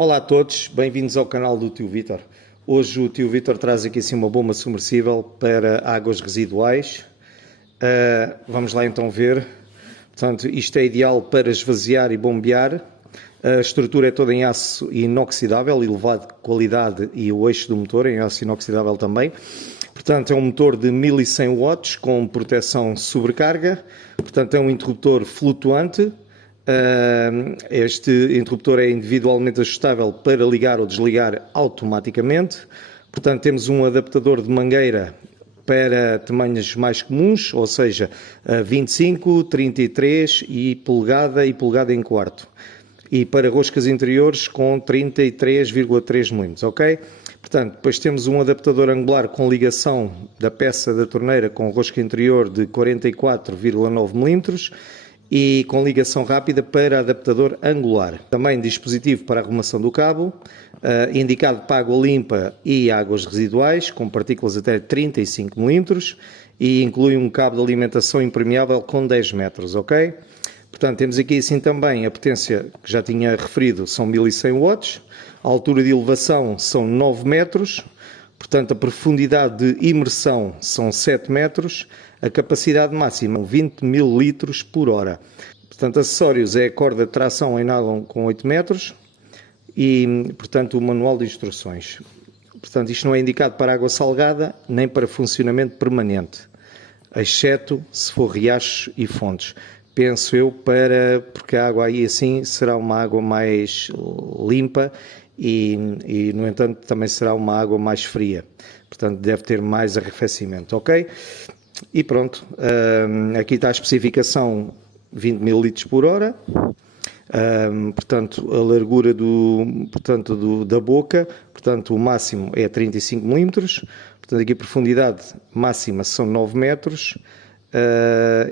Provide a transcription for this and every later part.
Olá a todos, bem-vindos ao canal do Tio Vítor. Hoje o Tio Vítor traz aqui assim uma bomba submersível para águas residuais. Vamos lá então ver. Portanto, isto é ideal para esvaziar e bombear. A estrutura é toda em aço inoxidável, elevado de qualidade, e o eixo do motor é em aço inoxidável também. Portanto, é um motor de 1100 watts com proteção sobrecarga. Portanto, é um interruptor flutuante. Este interruptor é individualmente ajustável para ligar ou desligar automaticamente. Portanto, temos um adaptador de mangueira para tamanhos mais comuns, ou seja, 25, 33 e polegada em quarto. E para roscas interiores com 33,3 mm, ok? Portanto, depois temos um adaptador angular com ligação da peça da torneira com rosca interior de 44,9 mm e com ligação rápida para adaptador angular. Também dispositivo para arrumação do cabo, indicado para água limpa e águas residuais, com partículas até 35 mm, e inclui um cabo de alimentação impermeável com 10 metros, ok? Portanto, temos aqui assim também a potência que já tinha referido, são 1100 watts, a altura de elevação são 9 metros, portanto a profundidade de imersão são 7 metros, a capacidade máxima 20 mil litros por hora. Portanto, acessórios é a corda de tração em nylon com 8 metros e, portanto, o manual de instruções. Portanto, isto não é indicado para água salgada nem para funcionamento permanente, exceto se for riachos e fontes. Penso eu, porque a água aí assim será uma água mais limpa e, no entanto, também será uma água mais fria. Portanto, deve ter mais arrefecimento, ok? E pronto, aqui está a especificação 20 mil litros por hora. Portanto, a largura da boca, portanto, o máximo é 35 mm. Portanto, aqui a profundidade máxima são 9 metros.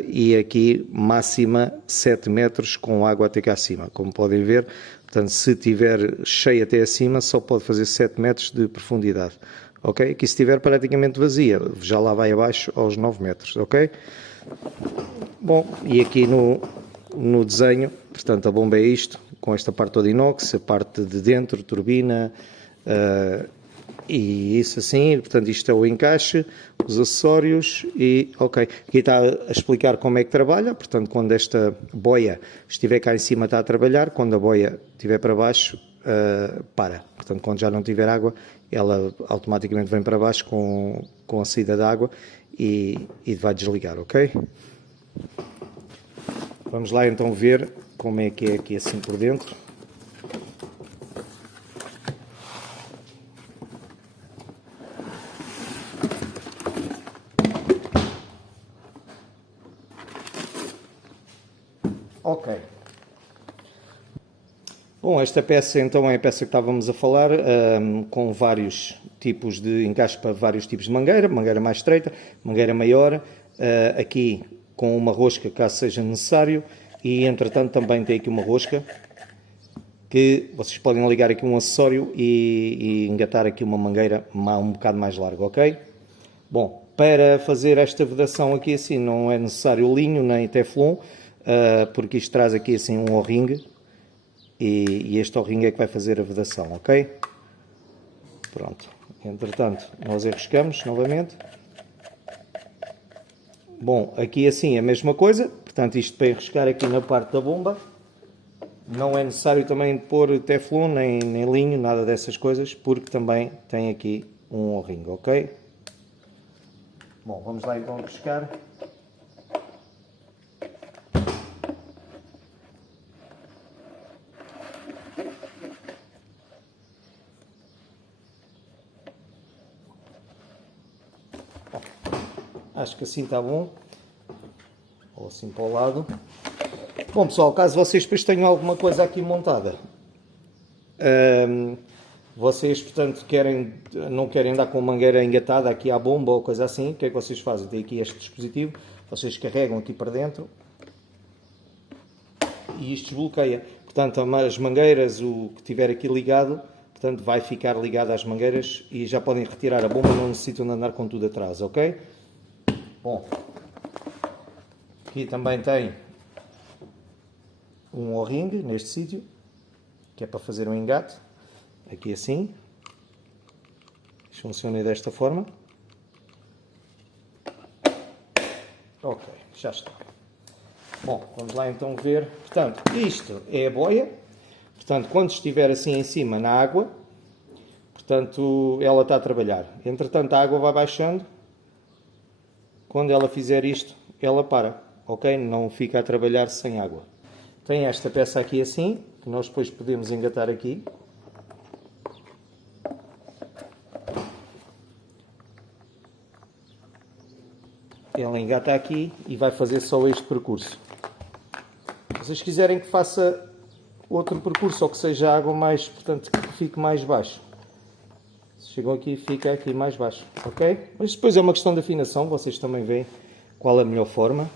E aqui máxima 7 metros com água até cá acima, como podem ver. Portanto, se estiver cheio até acima, só pode fazer 7 metros de profundidade, ok? Aqui se estiver praticamente vazia, já lá vai abaixo aos 9 metros, ok? Bom, e aqui no desenho, portanto, a bomba é isto, com esta parte toda inox, a parte de dentro, turbina, e isso assim, portanto isto é o encaixe, os acessórios e ok. Aqui está a explicar como é que trabalha, portanto quando esta boia estiver cá em cima está a trabalhar, quando a boia estiver para baixo para. Portanto quando já não tiver água, ela automaticamente vem para baixo com a saída da água e vai desligar, ok? Vamos lá então ver como é que é aqui assim por dentro. Ok. Bom, esta peça então é a peça que estávamos a falar, com vários tipos de encaixe para vários tipos de mangueira mais estreita, mangueira maior, aqui com uma rosca caso seja necessário, e entretanto também tem aqui uma rosca que vocês podem ligar aqui um acessório e engatar aqui uma mangueira um bocado mais larga, ok? Bom, para fazer esta vedação aqui assim não é necessário linho nem teflon, porque isto traz aqui assim um O-ring e este O-ring é que vai fazer a vedação, ok? Pronto, entretanto nós enroscamos novamente. Bom, aqui assim a mesma coisa, portanto isto para enroscar aqui na parte da bomba, não é necessário também pôr teflon nem linho, nada dessas coisas, porque também tem aqui um O-ring, ok? Bom, vamos lá então enroscar. Acho que assim está bom, ou assim para o lado. Bom pessoal, caso vocês depois tenham alguma coisa aqui montada, vocês portanto não querem andar com mangueira engatada aqui à bomba ou coisa assim, o que é que vocês fazem? Tem aqui este dispositivo, vocês carregam aqui para dentro e isto desbloqueia. Portanto, as mangueiras, o que tiver aqui ligado, portanto vai ficar ligado às mangueiras e já podem retirar a bomba, não necessitam de andar com tudo atrás, ok? Bom, aqui também tem um O-ring neste sítio, que é para fazer um engate. aqui assim. Isto funciona desta forma. Ok, já está. Bom, vamos lá então ver. Portanto, isto é a boia. Portanto, quando estiver assim em cima na água, portanto, ela está a trabalhar. Entretanto, a água vai baixando. Quando ela fizer isto, ela para. Ok? Não fica a trabalhar sem água. Tem esta peça aqui assim, que nós depois podemos engatar aqui. Ela engata aqui e vai fazer só este percurso. Se vocês quiserem que faça outro percurso ou que seja água mais, portanto, que fique mais baixo. Se chegam aqui, fica aqui mais baixo, ok? Mas depois é uma questão de afinação, vocês também veem qual é a melhor forma.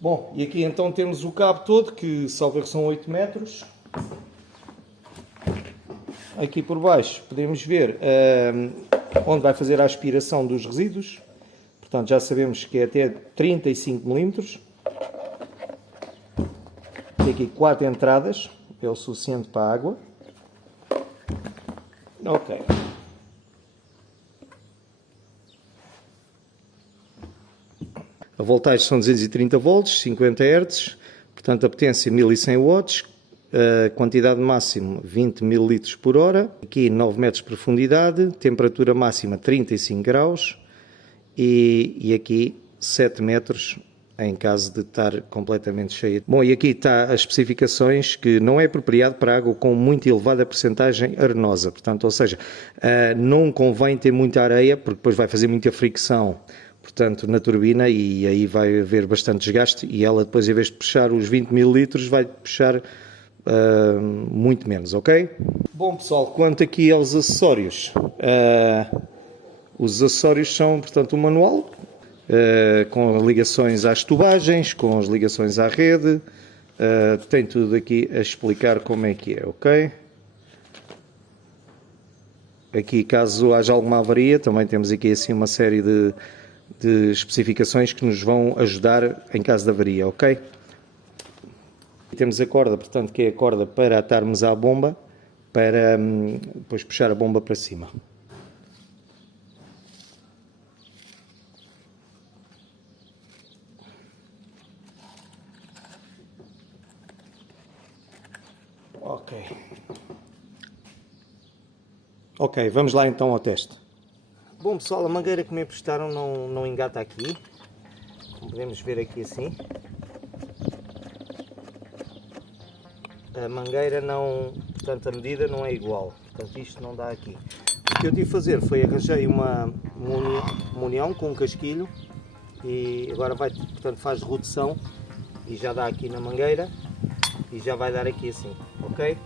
Bom, e aqui então temos o cabo todo, que salvo erro são 8 metros. Aqui por baixo podemos ver onde vai fazer a aspiração dos resíduos. Portanto, já sabemos que é até 35 mm. Tem aqui 4 entradas, é o suficiente para a água. Ok. A voltagem são 230 volts, 50 Hz, portanto a potência 1100 watts, a quantidade máxima 20 ml por hora, aqui 9 metros de profundidade, temperatura máxima 35 graus e aqui 7 metros em caso de estar completamente cheia. Bom, e aqui está as especificações, que não é apropriado para água com muito elevada percentagem arenosa, portanto, ou seja, não convém ter muita areia, porque depois vai fazer muita fricção, portanto, na turbina, e aí vai haver bastante desgaste, e ela depois, em vez de puxar os 20 ml, vai puxar muito menos, ok? Bom pessoal, quanto aqui aos acessórios, os acessórios são, portanto, o manual, com ligações às tubagens, com as ligações à rede, tem tudo aqui a explicar como é que é, ok? Aqui, caso haja alguma avaria, também temos aqui assim uma série de especificações que nos vão ajudar em caso de avaria, ok? E temos a corda, portanto, que é a corda para atarmos à bomba, para depois puxar a bomba para cima. Ok, vamos lá então ao teste. Bom pessoal, a mangueira que me emprestaram não engata aqui, como podemos ver aqui assim. A mangueira não, portanto a medida não é igual, portanto isto não dá aqui. O que eu tive de fazer foi arranjei uma união com um casquilho e agora vai, portanto faz redução e já dá aqui na mangueira e já vai dar aqui assim, ok?